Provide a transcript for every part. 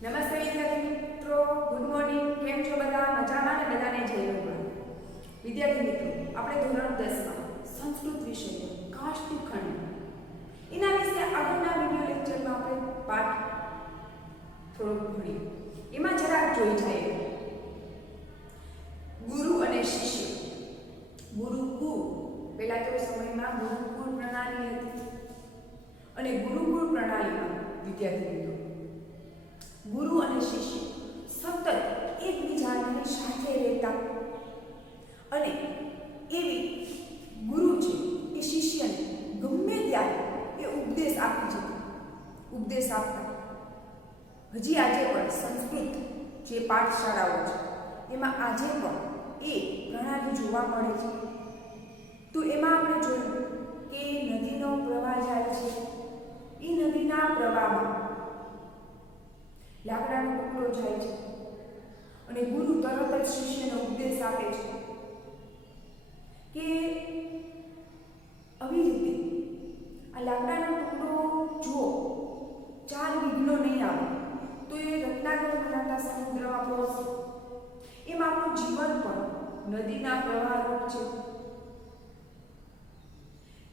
નમસ્તે વિદ્યાર્થી મિત્રો, ગુડ મોર્નિંગ. કેમ છો બધા? મજામાં ને? બધાને જય ભગવાન. વિદ્યાર્થી મિત્રો, આપણે ધોરણ 10 માં સંસ્કૃત વિષયનો કાષ્ટિક ખંડ એના વિશે આગળના વિડિયો લેક્ચરમાં આપણે પાઠ થોડો ભણીએ. એમાં જરાક જોઈ જાય ગુરુ અને શિષ્ય. ગુરુકુળ પહેલા તો સમયમાં ગુરુકુળ પ્રણાલી હતી અને ગુરુકુળ પ્રણાલીમાં વિદ્યાર્થી મિત્રો ગુરુ અને શિષ્ય સતત એકબીજાની સાથે રહેતા અને એવી ગુરુ છે એ શિષ્યને ગમે ત્યારે એ ઉપદેશ આપતા. હજી આજે પણ સંસ્કૃત જે પાઠશાળાઓ છે એમાં આજે પણ એ પ્રણાલી જોવા મળે છે. તો એમાં આપણે જોયું કે નદીનો પ્રવાહ જાય છે, એ નદીના પ્રવાહમાં લાકડાનો ટુકડો જાય છે અને ગુરુ તરત જ શિષ્યને ઉપદેશ આપે છે કે આવી રીતે આ લાકડાનો ટુકડો જો 4 વિઘ્નો નહીં આવે તો એ રત્નાકર બનાવતા સમુદ્રમાં પહોંચશે. એમ આપણું જીવન પણ નદીના પ્રવાહરૂપ છે.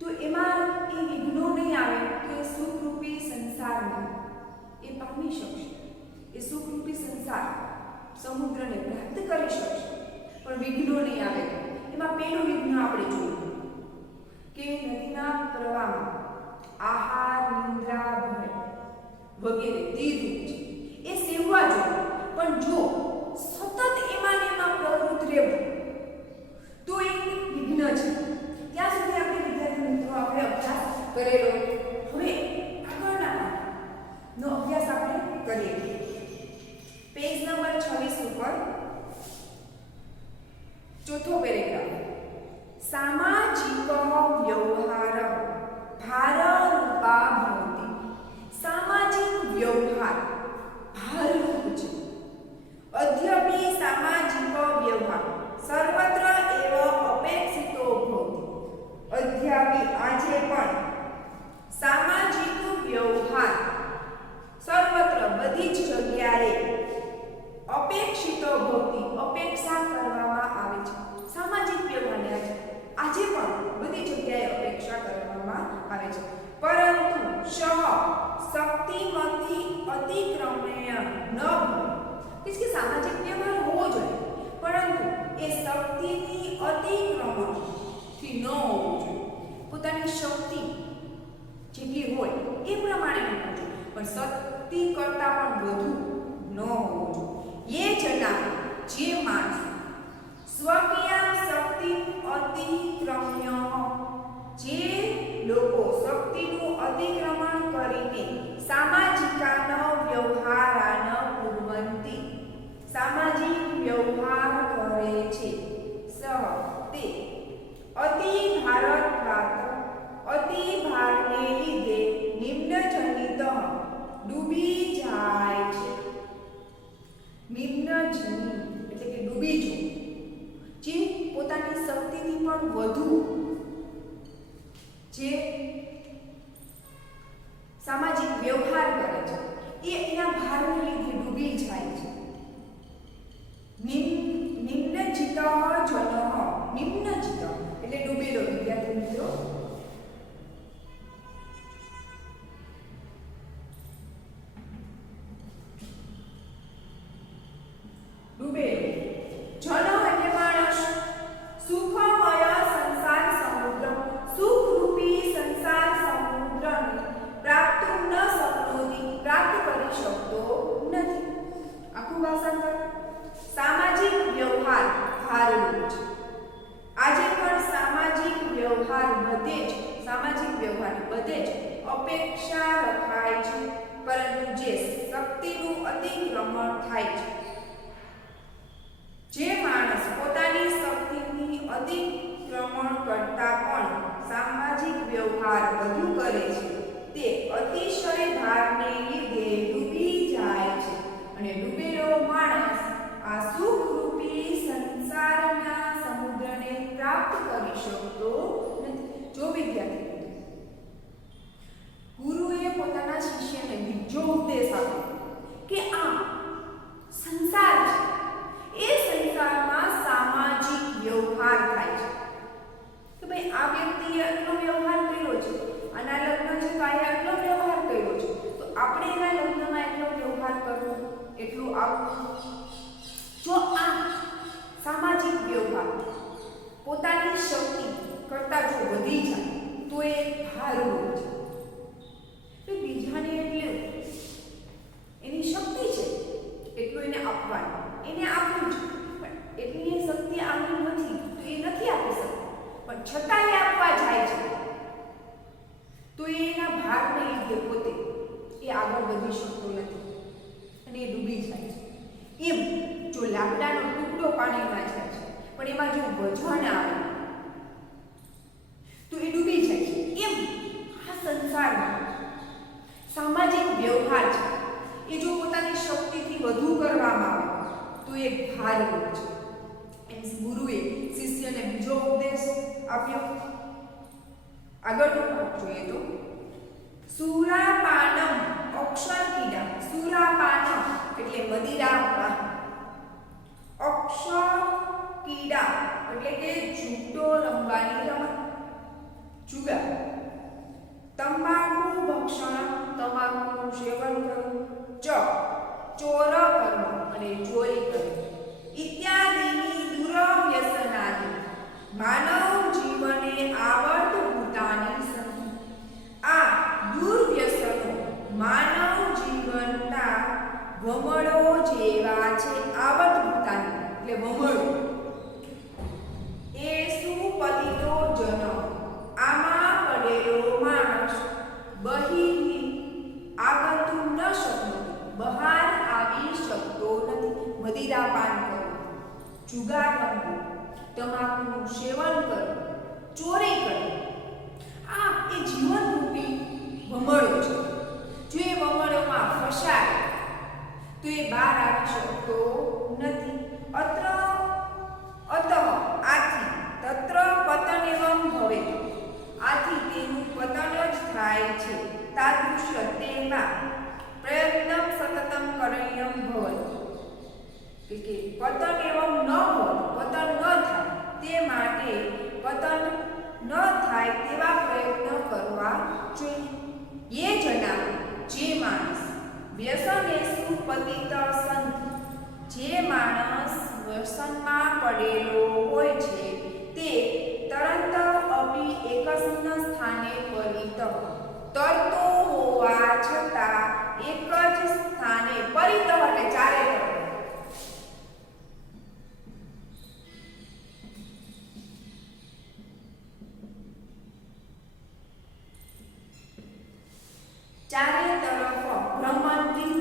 તો એમાં એ વિઘ્નો નહીં આવે તો એ સુખરૂપી સંસારને એ પામી શકશે. એ સુખરૂપી સંસાર સમુદ્રને પ્રાપ્ત કરી શકશે. પણ વિઘ્નો નહીં આવે. એમાં પહેલું વિઘ્ન આપણે જોયું કે નદીના પ્રવાહમાં આહાર, નિંદ્રા, ભય વગેરે તીર્થરૂપ છે એ સેવવા જોઈએ. પણ જો સતત એમાં પ્રવૃત્ત રહેવું તો એ વિઘ્ન છે. ત્યાં સુધી આપણે વિદ્યાર્થી મિત્રો આપણે અભ્યાસ કરેલો. હવે આગળના નો અભ્યાસ આપણે કરીએ. પેજ નંબર 26 ઉપર ચોથો પેરેગ્રાફ. સામાજિક વ્યવહાર ભારરૂપા ભવતિ. સામાજિક વ્યવહાર ભારરૂપ છે. અદ્યપી સામાજિક વ્યવહાર સર્વત્ર એવ અપેક્ષિતો ભવતિ. અદ્યાપી આજે પણ સામાજિક વ્યવહાર સર્વત્ર બધી જ જગ્યાએ અપેક્ષિતો ભવતિ અપેક્ષા કરવામાં આવે છે. સામાજિક વ્યવહારને આજે પણ બધી જગ્યાએ અપેક્ષા કરવામાં આવે છે. પરંતુ શક્તિમતી અતિક્રમણ્ય ન ભવે. કે સામાજિક વ્યવહાર હોવો જોઈએ પરંતુ એ શક્તિની અતિક્રમણથી ન હોવો જોઈએ. પોતાની શક્તિ જેટલી હોય એ પ્રમાણે હોવું જોઈએ, પણ શક્તિ કરતાં પણ વધુ ન હોવું જોઈએ. એ જના જે માણસ સ્વકીય શક્તિ અતિક્રમ્ય, જે લોકો શક્તિનું અતિક્રમણ કરીને સામાજિકાન વ્યવહારાન કુર્વન્તિ સામાજિક વ્યવહાર કરે છે. સહ તે અતિ ભારને લીધે નિમ્નજનિત ડૂબી જાય છે. નિમ્નજનિત એટલે કે ડૂબી જવું, જે પોતાની શક્તિથી પણ વધુ જે સામાજિક વ્યવહાર કરે છે એ એના ભારને લીધે ડૂબી જાય છે. નિમ્નજિત જન, નિમ્નજિત એટલે ડૂબેલો. વિદ્યાર્થી મિત્રો ડૂબેલો. જન એટલે માણસ. સુખમય સંસાર સમુદ્ર, સુખરૂપી સંસાર સમુદ્રને પ્રાપ્ત ન શકનોતિ પ્રાપ્ત કરી શકતો નથી. આખું ભાષાંતર. સામાજિક વ્યવહાર ભારરૂપ છે. આજે પણ સામાજિક વ્યવહાર બધે જ અપેક્ષા રખાય છે, પરંતુ જે શક્તિનું અતિક્રમણ થાય છે, જે માણસ પોતાની શક્તિની અતિક્રમણ કરતા પણ સામાજિક વ્યવહાર વધુ કરે છે, તે અતિશય ભારને લીધે ડૂબી જાય છે. અને ડૂબેલો માણસ આ સુખરૂપી સંસારના સમુદ્રને પ્રાપ્ત કરી શકતો નથી. જો વિદ્યાર્થી ગુરુએ પોતાના શિષ્યને બીજો પોતાની શક્તિ કરતા જો વધી જાય તો એ ભાર હોય છે. તો બીજાને એટલે એની શક્તિ છે એટલું એને આપવાનું, એને આપવું છે, પણ એટલી એ શક્તિ આવી નથી તો એ નથી આપી શકતો, પણ છતાં એ આપવા જાય છે તો એના ભારને લીધે પોતે એ આગળ વધી શકતો નથી અને એ ડૂબી જાય છે. એમ જો લાકડાનો ટુકડો પાણીમાં જાય છે પણ એમાં જો વજન આવે તો એ ડૂબી જાય છે. એમ આ સંસારમાં સામાજિક વ્યવહાર છે એ જો પોતાની શક્તિથી વધુ કરવામાં આવે તો એ ભાર હોય છે. એમ ગુરુએ શિષ્યને બીજો ઉપદેશ આપ્યો. આગળનો પાઠ જોઈએ તો સુરાપાનમ અક્ષર કીડા. સુરાપાનમ એટલે મદિરાપાન, અક્ષર કીડા એટલે કે જૂટો રમવાની રમત, જુગાર, તંબાકુ ભક્ષણ તમાકુનું સેવન કરવું, ચોર કરવું અને ચોરી કરવી ઇત્યાદિની દુર્વ્યસનાદિ માનવ જીવને આવર્તભૂતાની સંધિ. આ દુર્વ્યસનો માનવ જીવનના વમળો જેવા છે. આવર્તભૂતાની એટલે વમળો. એ સુપતિતો જન, આમાં પડેલો માણસ બહિ આગંતુક ન શકતો, બહાર આવી શકતો નથી. મદિરાપાન કરવું, જુગાર રમવું, તમાકુનું સેવન કરવું, ચોરી કરવી, આ એ જીવનરૂપી વમળો છે. જો એ વમળોમાં ફસાય તો એ બહાર આવી શકતો નથી. આથી તત્ર પતનેવમ ભવેત, આથી તેનું પતન જ થાય છે. તાદૃશ્ય તેમાં પ્રયત્ન સતતમ કરણ્યમ ભવતિ, કે પતન એવમ ન હોય, પતન ન થાય તે માટે પતન ન થાય તેવા પ્રયત્ન કરવા જોઈએ. એ જણા જે માણસ વ્યસનેસુ પતિત સંતિ, જે માણસ વ્યસનમાં પડેલો હોય છે તે તરત અપી એકસ્મિન સ્થાને પરિત, તરતો હોવા છતાં એક જ સ્થાને પરિત એટલે ચારે તરફ ભ્રમંતી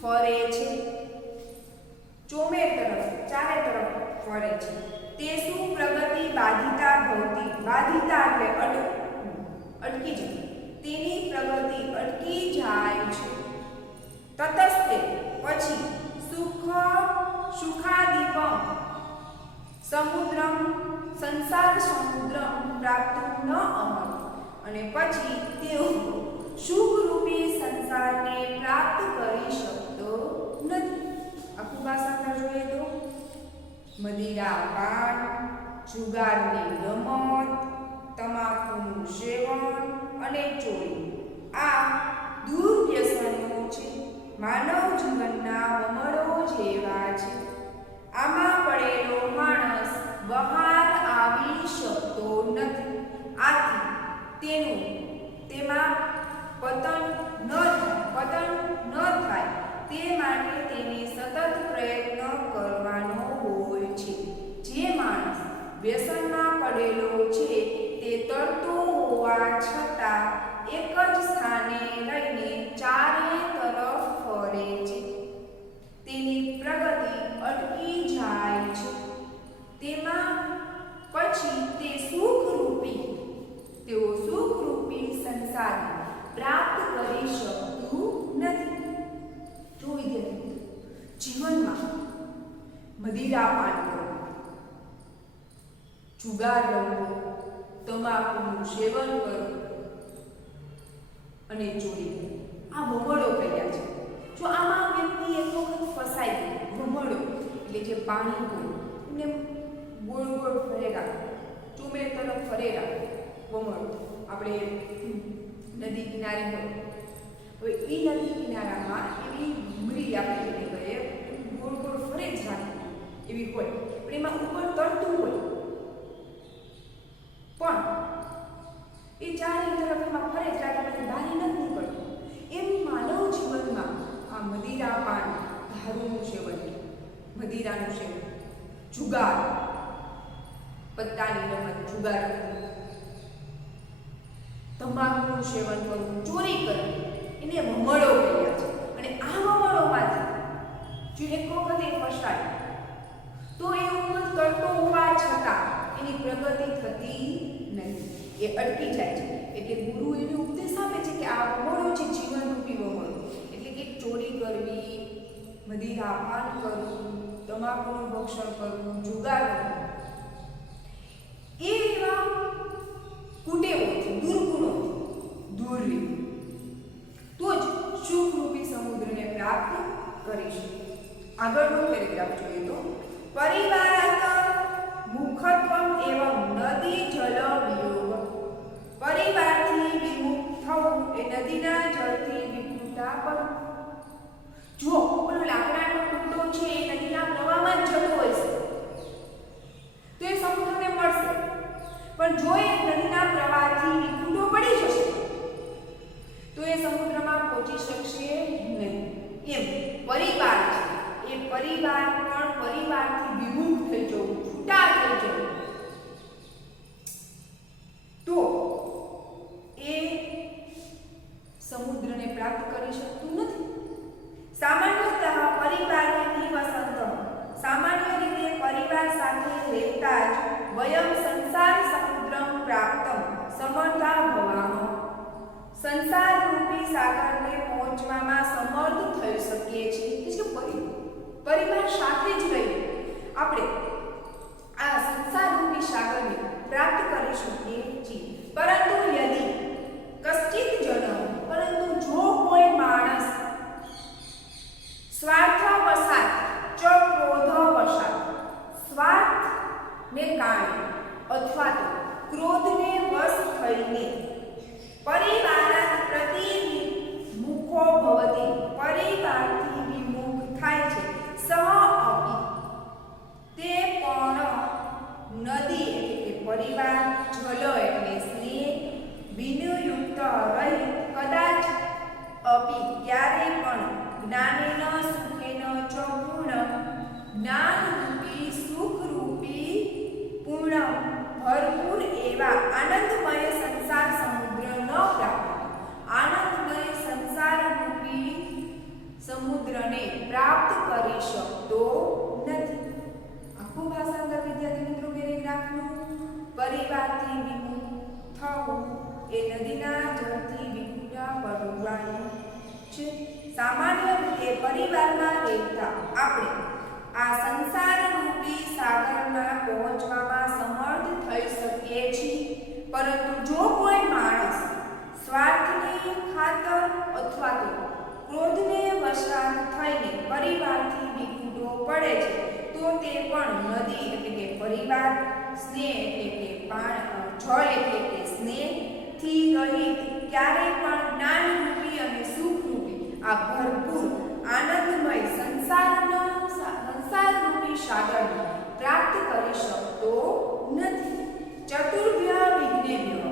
ફરે છે. ચોમેર તરફ ચારે તરફ ફરે છે. તે શું પ્રગતિ બાધિતા ભવતી, બાધિતા એટલે અટકી જાય, તેની પ્રગતિ અટકી જાય છે. તતસ્તે પછી સુખાદીપમ સમુદ્રમ, સંસાર સમુદ્રમ પ્રાપ્ત ન અમર, અને પછી તેઓ સુખરૂપી સંસારને પ્રાપ્ત કરી શકતો નથી. આખું ભાષાંતર જોઈએ તો મદિરાપાન, જુગારની રમત, તમાકુનું સેવન અને ચોરી આ દુર્વ્યસનો છે. માનવ જીવનના વમળો જેવા છે. આમાં પડેલો માણસ બહાર આવી શકતો નથી. આથી તેમાં પતન ન થાય તે માટે તેને સતત પ્રયત્ન કરવાનો હોય છે. જે માણસ વ્યસનમાં પડેલો છે તે તરતો હોવા છતાં એક જ સ્થાને રહીને ચારે તરફ ફરે છે. તેની પ્રગતિ અટકી જાય છે. તેમાં પછી તેઓ સુખરૂપી સંસાર પ્રાપ્ત કરી શકતું નથી. જો વિદ્યાર્થી જીવનમાં મદિરાપાન કરવું, જુગાર રમવો, તમાકુનું સેવન કરવું અને ચોરી કરવી આ વમળો કર્યા છે. જો આમાં વ્યક્તિ એક વખત ફસાઈ ગયો, વમળો એટલે જે પાણી હોય એને ગોળ ગોળ ફરેલા, ચોમેર તરફ ફરેલા વમળો આપણે નદી કિનારે હોય. હવે એ નદી કિનારામાં એવી ભૂમરી આપણે જેને કહીએ ગોળ ગોળ ફરે જ રાખી એવી હોય, પણ એમાં ઉપર તરતું હોય મદિરાનું સેવન, જુગાર, પત્તાની રમત, જુગાર, તમાકુનું સેવન કરવું, ચોરી કરવી, એને વમળો કહ્યા છે. અને આ વમળોમાંથી જો એક વખત એ ફસાય તો એ ઉન્નત કરતો હોવા છતાં એની પ્રગતિ થતી નહીં, એ અટકી જાય છે. એટલે ગુરુ એને ઉપદેશ આપે છે કે આ વમળો છે જીવનરૂપી વમળો, એટલે કે ચોરી કરવી, મદિરાપાન કરવું, તમાકુનું ભક્ષણ કરવું, જુગાર કરવું, એવા કુટેવોથી, દુર્ગુણોથી દૂર રહેવું, તો જ સુખરૂપી સમુદ્રને પ્રાપ્ત કરીશું. આગળનો પેરેગ્રાફ જોઈએ તો પરિવારાત મુખત્વમ એવં નદી જલ વિયોગ. પરિવારથી વિમુખ થવું એ નદીના જળથી વિખૂટા પડવું. જો પેલો લાકડાનો ટુકડો છે એ નદીના પ્રવાહમાં જતો હોય છે તો એ સમુદ્રને મળશે, પણ જો એ નદીના પ્રવાહથી વિખૂટો પડી જશે તો એ સમુદ્રમાં પહોંચી શકશે નહીં. એમ પરિવાર છે, એ પરિવાર પણ પરિવારથી વિમુખ થઈ જવું, છૂટા થઈ જવું, તો એ સમુદ્રને પ્રાપ્ત કરી શકતું નથી. સામાન્યતઃ પરિવારે નિવસંત. સામાન્ય રીતે પરિવાર સાથે રહેતા જ વયમ સંસાર સમુદ્રમ પ્રાપ્તમ સમર્થા ભવામઃ. સંસાર રૂપી સાગરને પહોંચવામાં સમર્થ થઈ શકીએ છીએ. કે પરિવાર સાથે જ રહી આપણે આ સંસાર રૂપી સાગરને પ્રાપ્ત કરી શકીએ છીએ. પરંતુ યદિ કશ્ચિત જન, પરંતુ જો કોઈ માણસ સ્વાર્થવશાત ચ ક્રોધવશાત, સ્વાર્થને કારણે અથવા તો ક્રોધને વશ થઈને પરિવારાત પ્રતિવિમુખો ભવતિ, પરિવારથી વિમુખ થાય છે, સહ અપી, તે પણ નદી એટલે કે પરિવાર, જલ એટલે સ્નેહ, વિનયુક્ત રહી કદાચ અપી ક્યારે પણ જ્ઞાનેન સુખેન ચ પૂર્ણ, જ્ઞાનરૂપી સુખરૂપી પૂર્ણ ભરપૂર એવા આનંદમય સંસાર સમુદ્ર ન પ્રાપ્ત, આનંદમય સંસાર રૂપી સમુદ્રને પ્રાપ્ત કરી શકતો નથી. આખું ભાષાંતર વિદ્યાર્થી મિત્રો પેરેગ્રાફનું પરિવારથી વિમુખ થવું એ નદીના જળથી વિખૂટા પડવાનું છે. સામાન્ય રીતે પરિવારમાં રહેતા આપણે આ સંસાર રૂપી સાગરમાં પહોંચવામાં સમર્થ થઈ શકીએ છીએ. પરંતુ જો કોઈ માણસ સ્વાર્થને ખાતર અથવા તો ક્રોધને વશાત થઈને પરિવારથી વિખૂટો પડે છે તો તે પણ નદી એટલે કે પરિવાર, સ્નેહ એટલે કે જળ એટલે કે સ્નેહ થી રહિત ક્યારે પણ જ્ઞાનરૂપી અને સુખરૂપી આ ભરપૂર આનંદમય સંસારરૂપી સાગરને પ્રાપ્ત કરી શકતો નથી. ચતુર્ભ્ય વિઘ્નેભ્ય,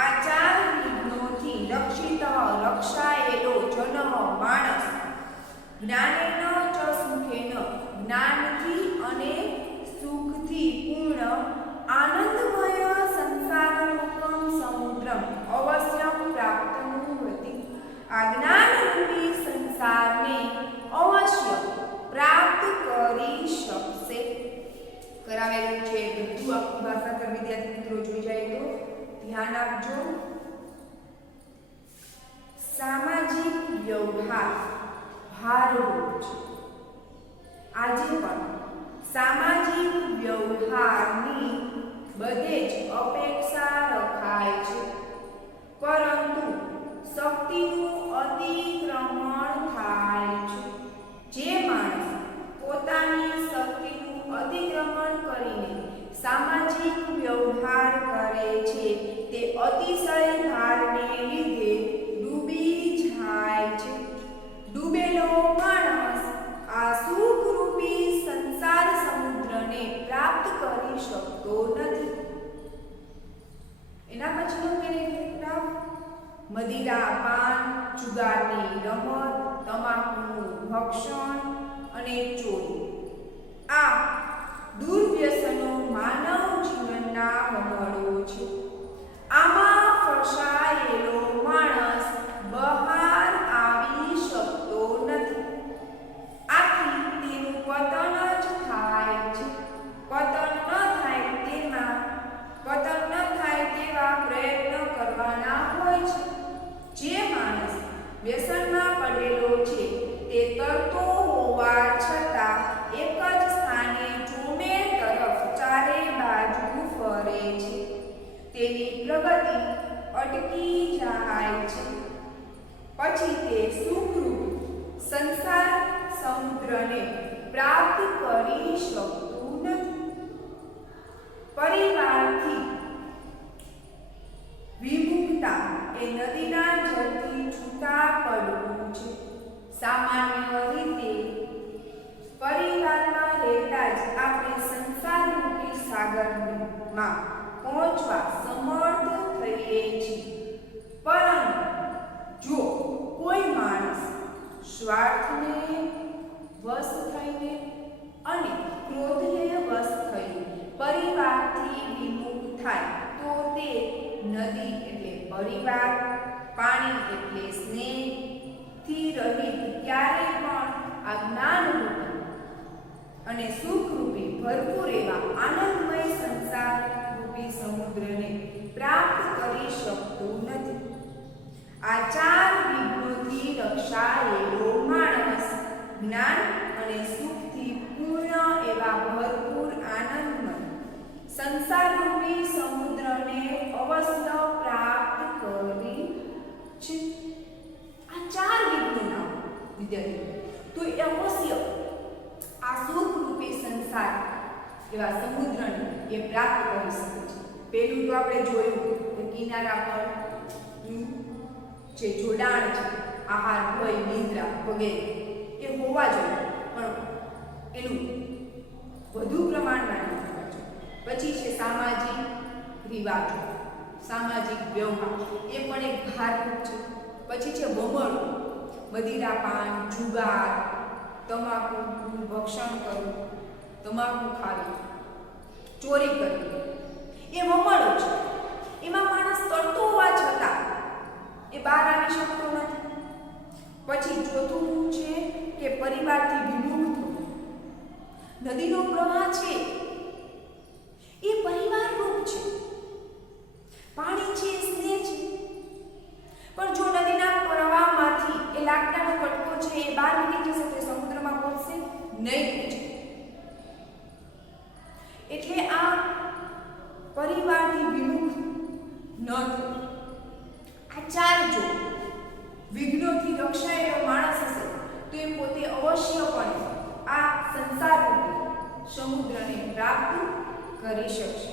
આ ચાર વિઘ્નોથી રક્ષિત રક્ષાયેલો જન માણસ જ્ઞાનેન ચ સુખેન, જ્ઞાનથી અને સુખથી પૂર્ણ આનંદમય સંસારરૂપમ સમુદ્રમ અવશ્યમ પ્રાપ્તનુવૃત્તિ. આ જ્ઞાનરૂપી સંસારને અવશ્ય પ્રાપ્ત કરી શકશે. કરાવેલું છે બધું આખું ભાષાંતર વિદ્યાર્થી મિત્રો જોઈ જાય તો ધ્યાન આપજો. સામાજિક વ્યવહાર ભારરૂપ છે. આજે પણ સામાજિક વ્યવહારની બધે જ અપેક્ષા રખાય છે, પરંતુ શક્તિનું અતિક્રમણ થાય છે. જે માણસ પોતાની શક્તિનું અતિક્રમણ કરીને સામાજિક વ્યવહાર કરે છે તે અતિશય ભારને લીધે ડૂબી જાય છે. ડૂબેલો માણસ આ સુખરૂપી સંસાર સમુદ્રને પ્રાપ્ત કરી શકતો નથી. એના પછીનો પેરેગ્રાફ મદિરાપાન, જુગારની રમત, તમાકુનું ભક્ષણ અને ચોરી, અટકી જાય છે. પછી તે સુખરૂપ સંસાર સમુદ્રને પ્રાપ્ત કરી શકતું નથી. પરિવારથી વિમુખતા એ નદીના જળથી છૂટા પડવું છે. સામાન્ય રીતે પરિવારમાં રહેતા જ આપણે સંસારરૂપી સાગરમાં પહોંચવા સમર્થ થઈએ છીએ. પરંતુ જો કોઈ માણસ સ્વાર્થને વશ થઈને અને ક્રોધને વશ થઈને પરિવારથી વિમુખ થાય તો તે નદી એટલે પરિવાર, પાણી એટલે સ્નેહથી રહિત ક્યારેય પણ આ જ્ઞાનરૂપી અને સુખરૂપી ભરપૂર એવા આનંદમય સંસારરૂપી સમુદ્રને પ્રાપ્ત કરી શકતું નથી. આ ચાર વિઘ્નોથી રક્ષાયેલો માણસ જ્ઞાન અને સુખથી પૂર્ણ એવા ભરપૂર આનંદમય સંસારરૂપી સમુદ્રને અવશ્ય પ્રાપ્ત કરી છે. આ ચાર વિઘ્નોના વિદ્યાર્થીઓ તો એ અવશ્ય આ સુખરૂપી સંસાર એવા સમુદ્રને એ પ્રાપ્ત કરી શકે છે. પહેલું તો આપણે જોયું કે કિનારા પર જે જોડાણ છે, આહાર, ભય, નિદ્રા વગેરે એ હોવા જોઈએ, પણ એનું વધુ પ્રમાણમાં ન હોવા જોઈએ. પછી છે સામાજિક રિવાજો, સામાજિક વ્યવહાર, એ પણ એક ભારરૂપ છે. પછી છે વમળ, મદિરાપાન, જુગાર, તમાકુનું ભક્ષણ કરવું, તમાકુ ખાવી, ચોરી કરવી, એ વમળો છે. એમાં માણસ કરતો હોવા છતાં એ બહાર આવી શકતો નથી. પછી ચોથું છે કે પરિવારથી વિમુખ થવું. નદીનો પ્રવાહ છે એ પરિવાર રૂપ છે, પાણી છે એ સ્નેહ છે. પણ જો નદીના પ્રવાહમાંથી એ લાકડાનો કટકો છે એ બહાર નીકળી જશે તો સમુદ્રમાં પહોંચશે નહીં. એટલે આ પરિવારથી વિમુખ ન થવું. આ ચાર જો વિઘ્નોથી રક્ષાયેલો માણસ હશે તો એ પોતે અવશ્યપણે આ સંસારરૂપી સમુદ્રને પ્રાપ્ત કરી શકશે.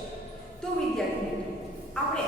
તો વિદ્યાર્થી મિત્રો, આપણે